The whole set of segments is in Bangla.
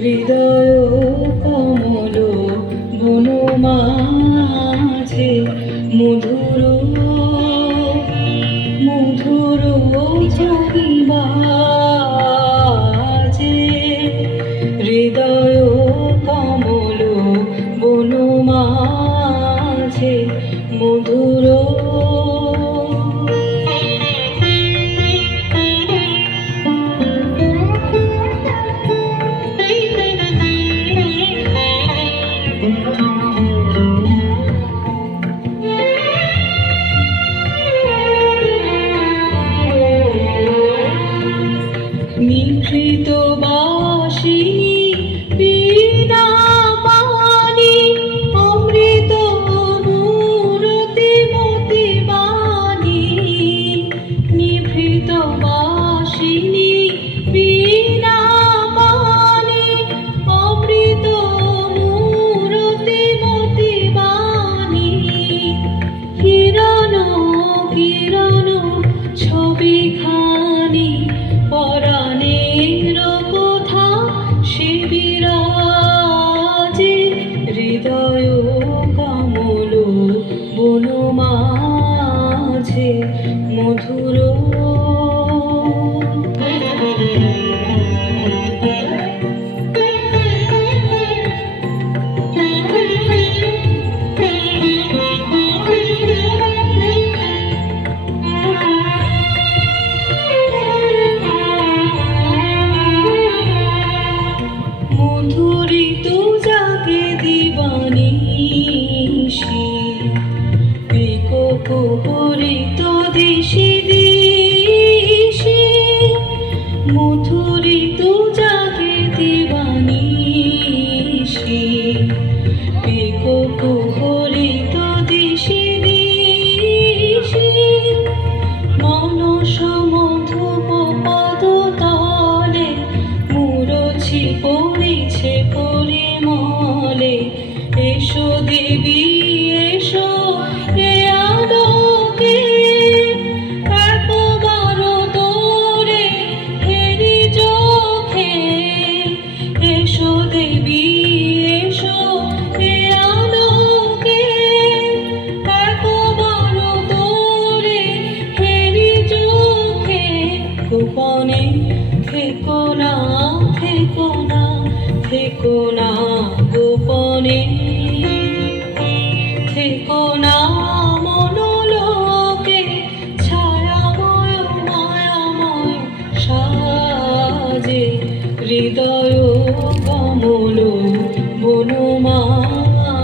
হৃদয় কমল বনমাঝে মধুর মধুর ঝরি বাজে। হৃদয় কমল বনমাঝে মধুর। নিভৃত বাসিনী বীণা পানি অমৃত মূরতি মতি বাণী। নিভৃত বাসিনী বীণা পানি অমৃত মূরতি মতি বাণী। কিরণ কিরণ ছবিখানি পরাণের কথা সে বিরাজে। হৃদয় কমল বনমাঝে মধুর। মধুরিত জাগে দিবানিশি পিকো কুহরিত দিশি দিশি। মধুরিত জাগে দিবানিশি পিকো কুহরিত দিশি দিশি। মানস মধুপ পদতলে মুরছি পড়িছে পরিমলে। এসো দেবী এসো এ আলোকে একবার তোরে হেরি চোখে। এসো দেবী এসো এ আলোকে একবার তোরে হেরি চোখে। গোপনে থেকো না থেকো না থেকো না গোপনে। থেকো না মনোলোকে ছায়াময় মায়াময় সাজে। হৃদয় কমল বনমাঝে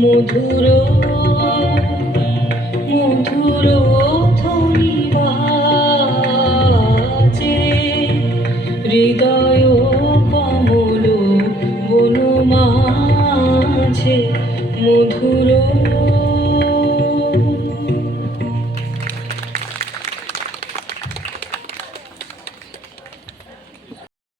মধুর মধুর ধ্বনি বাজে। হৃদয় কমল বনমাঝে মধুর।